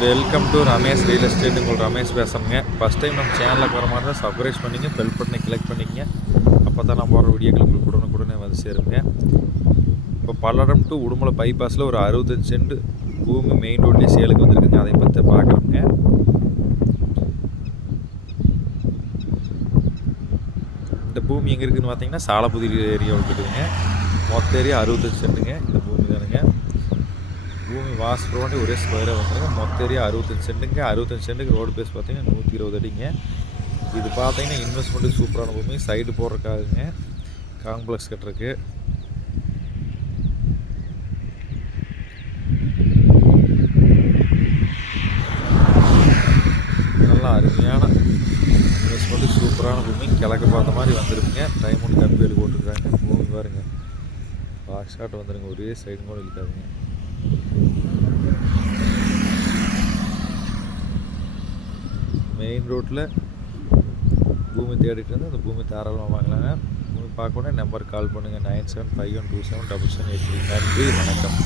Welcome to Ramesh real estate. உங்கள் ரமேஷ் பேசுகிறேங்க. First time நம்ம சேனலுக்கு வர மாதிரி தான் சப்ஸ்கிரைப் பண்ணிங்க, பெல் பட்டனை கிளிக் பண்ணிக்கங்க. அப்போ தான் நான் போகிற வீடியோக்கள் உங்களுக்கு உடனுக்குடனே வந்து சேருங்க. இப்போ பல்லடம் டு உடுமலை பைபாஸில் ஒரு 65 சென்ட் பூமி மெயின் ரோட்லேயே சேலுக்கு வந்துருக்குங்க. அதை பற்றி பார்க்குறோங்க. இந்த பூமி எங்கே இருக்குதுன்னு பார்த்தீங்கன்னா சாலப்புதிரி ஏரியாவில் இருக்குதுங்க. மொத்த ஏரியா 65 சென்ட்டுங்க. இந்த பூமி தானுங்க. பூமி வாசல் ரோடு ஒரே ஸ்கொயராக வந்துடுங்க. மொத்த ஏரியா 65 சென்ட்டுங்க. 65 சென்ட்டுக்கு ரோடு பேஸ் பார்த்தீங்கன்னா 120 அடிங்க. இது பார்த்தீங்கன்னா இன்வெஸ்ட்மெண்ட்டுக்கு சூப்பரான பூமி. சைடு போடுறதுக்காகுங்க, காம்ப்ளெக்ஸ் கட்டுறதுக்கு. நல்லா அருமையான இன்வெஸ்ட்மெண்ட்டுக்கு சூப்பரான பூமி. கிழக்கு பார்த்த மாதிரி வந்துருக்குங்க. டைமண்ட் கம்பிவேல் போட்டுருக்காங்க. பூமி பாருங்க, பாக்ஸ் ஷாட் வந்துடுங்க. ஒரே சைடு கூட இருக்காதுங்க. மெயின் ரோட்டில் பூமி தேடிட்டு வந்து அந்த பூமி தாராளமாக வாங்கலாங்க. பூமி பார்க்கணுன்னா நம்பருக்கு கால் பண்ணுங்கள். 9751277783. நன்றி, வணக்கம்.